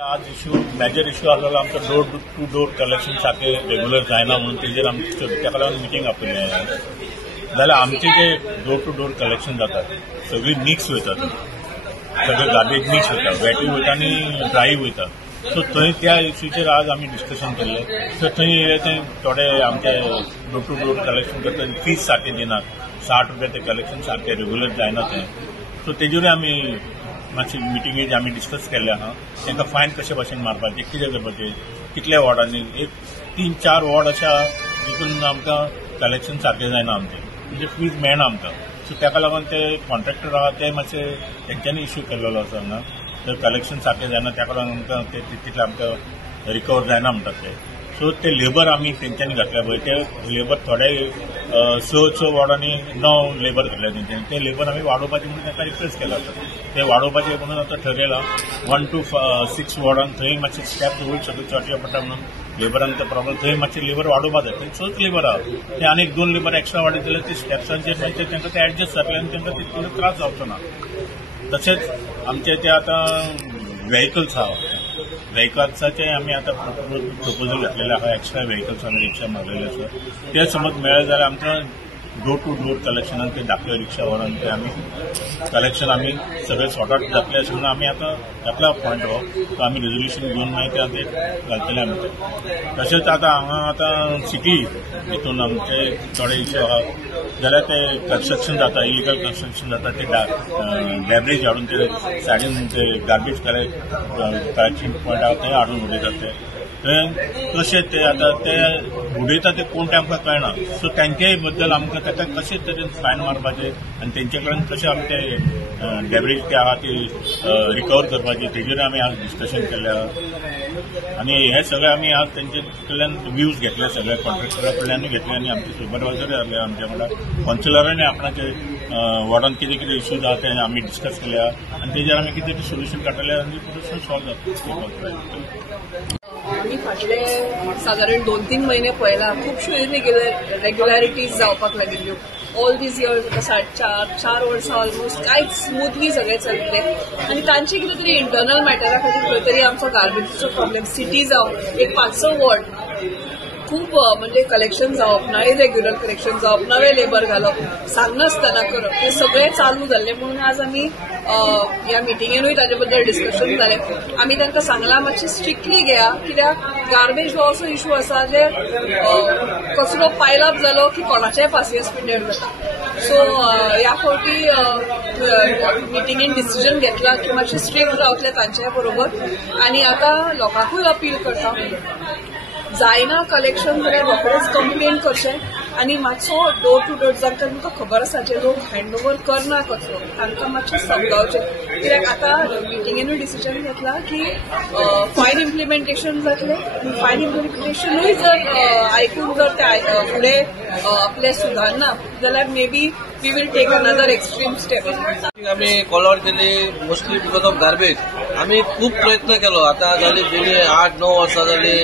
आज major issue आसलो आमचो डोर टू डोर कलेक्शन सारखे रेग्युलर जायना म्हणून तेजेर आमची त्या लागून मिटींग आपयलें जाल्यार आमचे जे डोर टू डोर कलेक्शन जाता सगळी मिक्स वयता सगळे गार्बेज मिक्स वयता वेटूय वयता आनी ड्राय वयता सो थंय त्या इश्यूचेर आज आमी डिस्कशन केल्लें सो थंय थोडे आमचे डोर टू डोर कलेक्शन करता फीज सारखे दिनात 60 रुपया ते कलेक्शन सारखे रेग्युलर जायना तें सो तेजेरूय आमी मातशी मिटींगेज आमी डिस्कस केल्ले आहा तांकां फायन कशे भाशेन मारपाचें कितें करपाचें कितल्या वॉर्डांनी एक 3-4 वॉर्ड अशा जितून आमकां कलेक्शन सारकें जायना आमचें म्हणजे फीज मेळना आमकां सो ताका लागून ते कॉन्ट्रॅक्टर आहा ते मातशे तेंच्यांनी इश्यू केल्लो आसा हांगा तर कलेक्शन सारकें जायना ताका लागून आमकां ते तितलें आमकां रिकवर जायना म्हणटात ते सो ते लेबर आमी तेंच्यांनी घातल्या पळय ते लेबर थोडे 6 वॉर्डांनी 9 लेबर घातल्या तेंच्यांनी ते लेबर आमी वाडोवपाचें म्हणून ताका रिक्वेस्ट केला ते वाडोवपाचें म्हणून आतां ठरयलां 1 to 6 वॉर्डान थंय मातशे स्टॅप वयर सगळें चडचे पडटा म्हणून लेबरांचो प्रॉब्लम थंय मातशे लेबर वाडोवपा जाय थंय 6 लेबर आहा ते आनीक 2 लेबर एक्स्ट्रा वाडयत जाल्यार ते स्टॅप्सांचेर मागीर तांकां ते एडजस्ट जातले आनी तांकां तितलो त्रास जावचो ना तशेंच आमचे ते आतां व्हेकल्स आहा व्हेकल्साचे आमी आतां प्रपोजल घातलेले आहा एक्स्ट्रा व्हेकल्स आमी रिक्षा मारलेले आसा ते समज मेळ्ळे जाल्यार आमकां डोर टू डोर कलेक्शनान ते धाकट्या रिक्षा व्हरून ते आमी कलेक्शन आमी सगळें सॉर्ट आउट जातलें अशें म्हणून आमी आतां घातला पॉयंट हो तो आमी रेजोल्युशन घेवन मागीर ते घालतले आमी ते तशेंच आतां हांगा आतां सिटी हितून आमचे थोडे इश्यू आहा जाल्यार ते कन्स्ट्रक्शन जाता इलिगल कन्स्ट्रक्शन जाता ते डॅब्रेज हाडून ते सायडीन ते गार्बेज कलेक्शन पॉयंट आहा थंय हाडून उडयतात ते कशें ते आतां ते उडयता ते कोण ते आमकां कळना सो तांच्याय बद्दल आमकां ताका कशे तरेन फायन मारपाचें आनी तेंचे कडेन कशें आमी ते डॅब्रेज ते आहा ती रिकवर करपाची तेजेर आमी आज डिस्कशन केल्लें आहा आनी हे सगळें आमी आज तेंचे कडल्यान व्यूज घेतले सगळे कॉन्ट्रॅक्टरा कडल्यानूय घेतले आनी आमचे सुपरवायझर आसले आमच्या वांगडा कावन्सिलरांनी आपणाचे वॉर्डान कितें कितें इश्यूज आहा ते आमी डिस्कस केले आहा आनी तेजेर आमी कितें सोल्युशन काडटले आनी प्रोसेस सॉल्व जातलो आम्ही फाटले साधारण 2-3 महिने पयला खुबश्यो इरेग्युलॅरिटीज जावपाक लागिल्ल्यो ऑल दीज इयर्स 4 वर्सां ऑलमोस्ट कांयच स्मूथली सगळें चलतलें आनी तांचे कितें तरी इंटरनल मॅटरा खातीर खंय तरी आमचो गार्बेजीचो प्रॉब्लेम सिटी जावं एक 5-6 वॉर्ड खूप म्हणजे कलेक्शन जावप ना इरेग्युलर कलेक्शन जावप नवे लेबर घालप सांगनासतना करप हे सगळें चालू जाल्लें म्हणून आज आमी ह्या मिटिंगेनूय ताजे बद्दल डिस्कशन जालें आमी तांकां सांगलां मातशें स्ट्रिक्टली घेया कित्याक गार्बेज हो असो इशू आसा जे कचरो पायल अप जालो की कोणाचेय पासियेंस पिड्ड्यार जाता सो ह्या फावटी मिटिंगेन डिसिजन घेतला की मातशें स्ट्रिक्ट रावतले तांच्या बरोबर आनी आतां लोकांकूय अपील करता जायना कलेक्शन जाल्यार रोखडेच कंप्लेन करचें आनी मातसो डोर टू डोर जांकां तुमकां खबर आसा जे लोक हँडओवर करना कचरो तांकां मातशें समजावचें कित्याक आतां मिटिंगेनूय डिसिजन घेतला की फायन इम्प्लिमेंटेशन जातलें फायन इम्प्लिमेंटेशनूय जर आयकून जर ते फुडें आपले सुदारना जाल्यार maybe we will take another extreme step आमी कॉलआउट केली मोस्टली बिकॉज ऑफ गार्बेज आमी खूब प्रयत्न केलो आतां जाली गेली 8-9 वर्सां जाली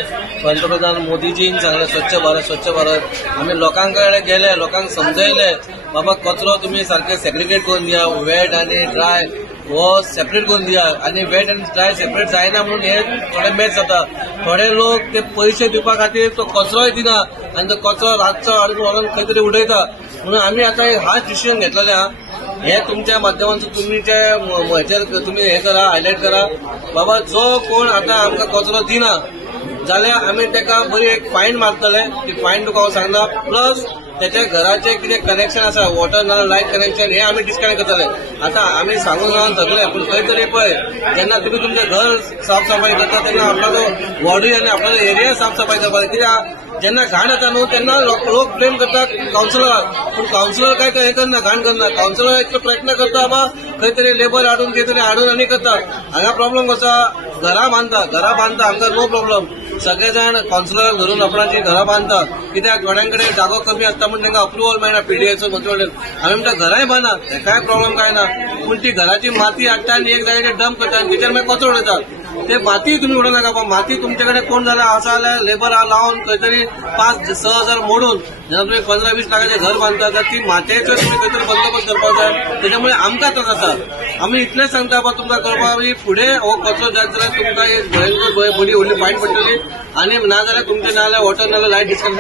पंतप्रधान मोदीजीन सांगलें स्वच्छ भारत आमी लोकां कडेन गेले लोकांक समजयले बाबा कचरो तुमी सारके सेग्रिगेट करून दिया वेट आनी ड्राय हो सेपरेट करून दिया आनी वेट आनी ड्राय सेपरेट जायना म्हणून हे थोडे मॅच जाता थोडे लोक ते पयशे दिवपा खातीर तो कचरोय दिना आनी तो कचरो रातचो हाडून व्हरून खंय तरी उडयता म्हणून आमी आतां हाच डिसिजन घेतलेले आहा हे तुमच्या माध्यमांतून तुम्ही हे करा हायलायट करा बाबा जो कोण आतां आमकां कचरो दिना जाल्यार आमी ताका बरी एक फायन मारतले ती फायन तुका हांव सांगना प्लस त्याच्या घराचे कितें कनेक्शन आसा वॉटर ना लायट कनेक्शन हे आमी डिस्कनेक्ट करतले आतां आमी सांगून रावन सगळे पूण खंय तरी पळय जेन्ना तुमी तुमचें घर साफ सफाई करता तेन्ना आपलो वॉर्डूय आनी आपलो एरिया साफ सफाई करपाक कित्याक जेन्ना घाण येता न्हू तेन्ना लोक ब्लेम करतात कावन्सिलराक पूण कावन्सिलर काय हे करना घाण करना कावन्सिलर इतलो प्रयत्न करता बाबा खंय तरी लेबर हाडून कितें तरी हाडून आनी करता हांगा प्रॉब्लेम कसो घरां बांदता आमकां नो प्रॉब्लेम सगळे जाण कावन्सिलर धरून आपणाची घरां बांदता कित्याक थोड्यांकडे जागो कमी आसता म्हणून तांकां अप्रुवल मेळना पीडीएचो आमी म्हणटा घरांय बांदात काय प्रॉब्लेम काय ना पूण ती घराची माती हाडटा आनी एक जाग्याचेर डंप करता आनी तेचेर मागीर कचरो उडयतात ते माती तुम्ही उडवू नका. पण माती तुमच्याकडे कोण झाला असा लेबर लावून काहीतरी 5-6 हजार मोडून जेव्हा तुम्ही 15-20 लाखाचे घर बांधता तर ती मातीचं तुम्ही काहीतरी बंदोबस्त करपावता. त्याच्यामुळे आमकां त्रास जाता. आम्ही इतलेच सांगता बा तुमकां करपाक फुडें हो कचरो जात जाल्यार तुमकां एक भयंकर बडी व्हडली फायन पडटली आणि ना जाल्यार तुमचे ना जाल्यार वॉटर ना जाल्यार लायट डिस्कनेक्ट